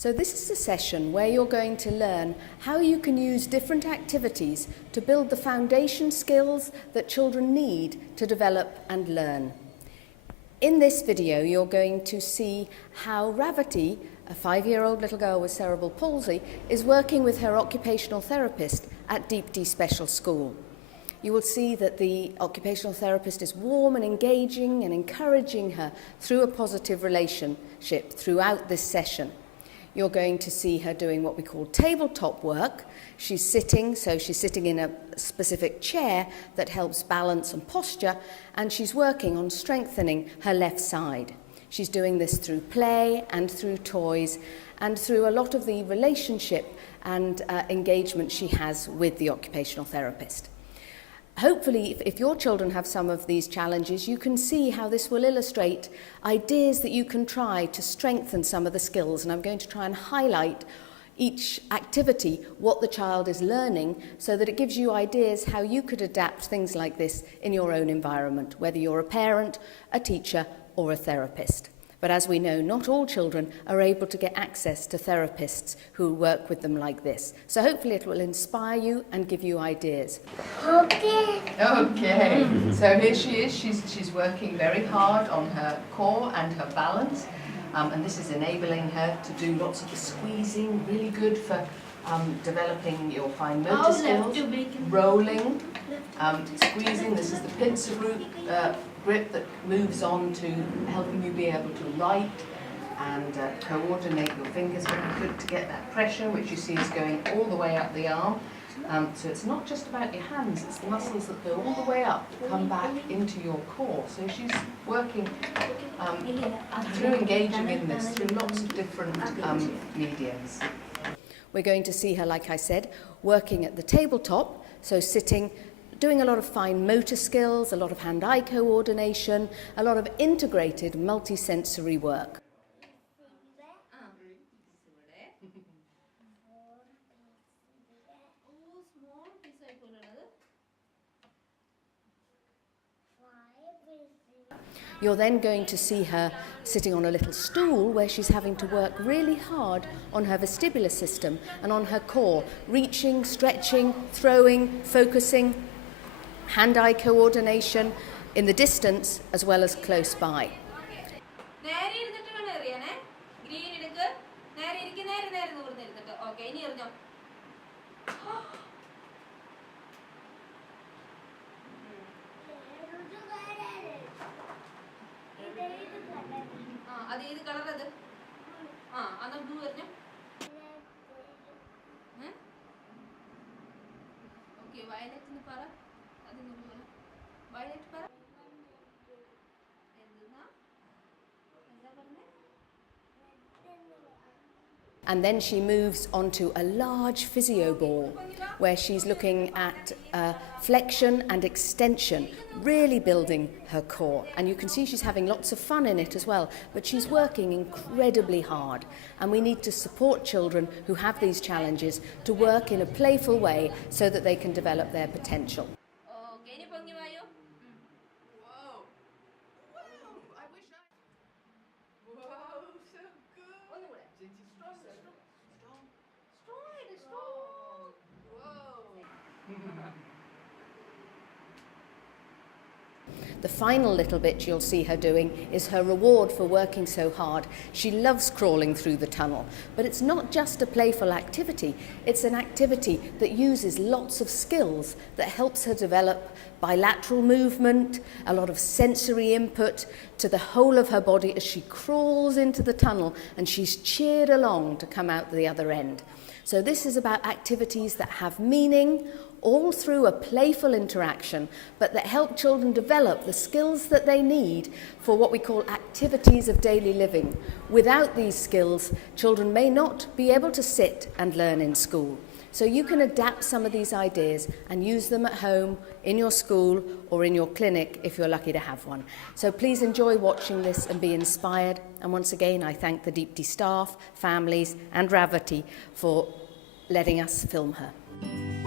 So this is a session where you're going to learn how you can use different activities to build the foundation skills that children need to develop and learn. In this video, you're going to see how Ravati, a 5-year-old little girl with cerebral palsy, is working with her occupational therapist at Deepti Special School. You will see that the occupational therapist is warm and engaging and encouraging her through a positive relationship throughout this session. You're going to see her doing what we call tabletop work. She's sitting in a specific chair that helps balance and posture, and she's working on strengthening her left side. She's doing this through play and through toys and through a lot of the relationship and engagement she has with the occupational therapist. Hopefully, if your children have some of these challenges, you can see how this will illustrate ideas that you can try to strengthen some of the skills. And I'm going to try and highlight each activity, what the child is learning, so that it gives you ideas how you could adapt things like this in your own environment, whether you're a parent, a teacher, or a therapist. But as we know, not all children are able to get access to therapists who work with them like this. So hopefully it will inspire you and give you ideas. Okay. So here she is. She's working very hard on her core and her balance. And this is enabling her to do lots of the squeezing, really good for developing your fine motor skills. Rolling, squeezing. This is the pincer grip that moves on to helping you be able to write and coordinate your fingers very good to get that pressure, which you see is going all the way up the arm. So it's not just about your hands, it's the muscles that go all the way up, come back into your core. So she's working through engaging in this, through lots of different mediums. We're going to see her, like I said, working at the tabletop, so sitting, doing a lot of fine motor skills, a lot of hand-eye coordination, a lot of integrated multi-sensory work. You're then going to see her sitting on a little stool where she's having to work really hard on her vestibular system and on her core, reaching, stretching, throwing, focusing, hand-eye coordination in the distance as well as close by. And then she moves onto a large physio ball where she's looking at flexion and extension, really building her core. And you can see she's having lots of fun in it as well, but she's working incredibly hard. And we need to support children who have these challenges to work in a playful way so that they can develop their potential. The final little bit you'll see her doing is her reward for working so hard. She loves crawling through the tunnel, but it's not just a playful activity, it's an activity that uses lots of skills that helps her develop bilateral movement, a lot of sensory input to the whole of her body as she crawls into the tunnel and she's cheered along to come out the other end. So this is about activities that have meaning, all through a playful interaction, but that help children develop the skills that they need for what we call activities of daily living. Without these skills, children may not be able to sit and learn in school. So you can adapt some of these ideas and use them at home, in your school, or in your clinic if you're lucky to have one. So please enjoy watching this and be inspired. And once again, I thank the Deepti staff, families, and Ravati for letting us film her.